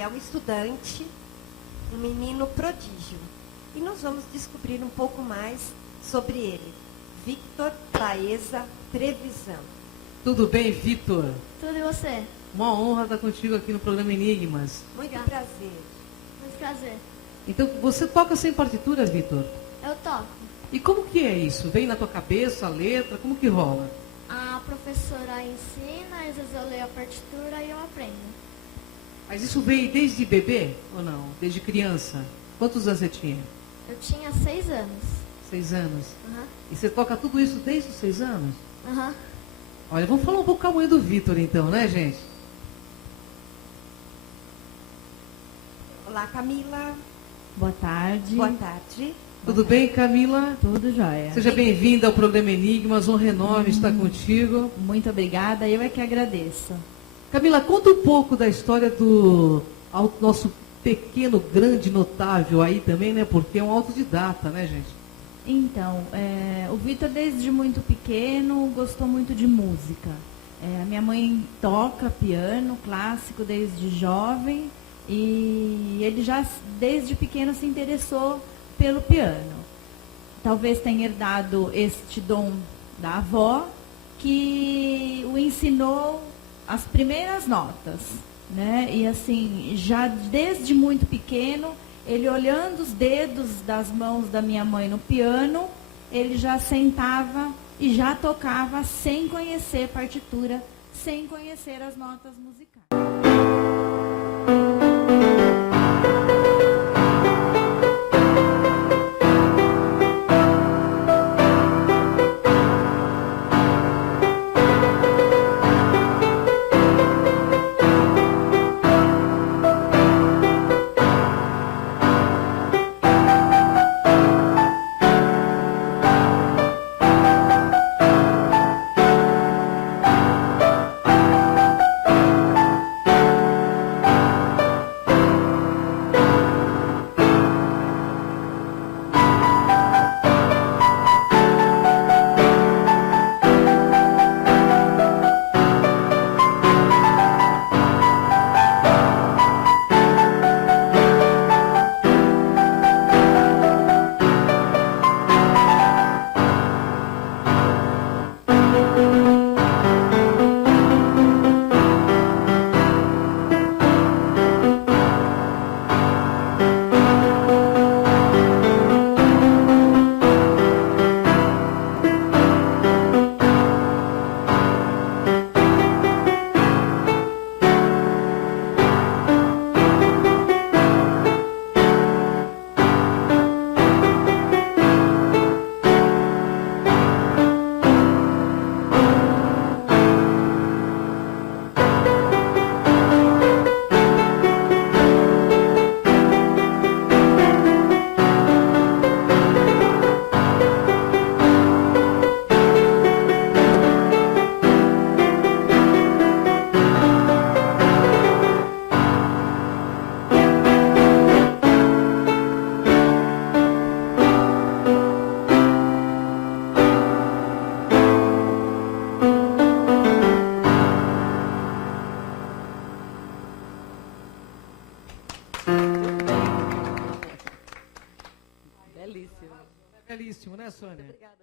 é um estudante, um menino prodígio. E nós vamos descobrir um pouco mais sobre ele. Victor Baeza Trevisan. Tudo bem, Victor? Tudo e você? Uma honra estar contigo aqui no programa Enigmas. Muito Obrigada. prazer. Muito prazer. Então, você toca sem partitura, Victor? Eu toco. E como que é isso? Vem na tua cabeça a letra? Como que rola? A professora ensina, às vezes eu leio a partitura e eu aprendo. Mas isso veio desde bebê ou não? Desde criança? Quantos anos você tinha? Eu tinha 6 anos. 6 anos. Aham. E você toca tudo isso desde os 6 anos? Aham. Olha, vamos falar um pouco com a mãe do Victor então, né, gente? Olá, Camila. Boa tarde. Boa tarde. Tudo bem, Camila? Tudo jóia. Seja bem-vinda ao programa Enigmas, honra enorme estar contigo. Muito obrigada, eu é que agradeço. Camila, conta um pouco da história do nosso pequeno, grande, notável aí também, né? Porque é um autodidata, né, gente? Então, o Vitor desde muito pequeno gostou muito de música. A minha mãe toca piano clássico desde jovem e ele já desde pequeno se interessou pelo piano. Talvez tenha herdado este dom da avó, que o ensinou as primeiras notas, né? E assim, já desde muito pequeno, ele olhando os dedos das mãos da minha mãe no piano, ele já sentava e já tocava sem conhecer partitura, sem conhecer as notas musicais. Belíssimo, né, Sônia? Obrigada.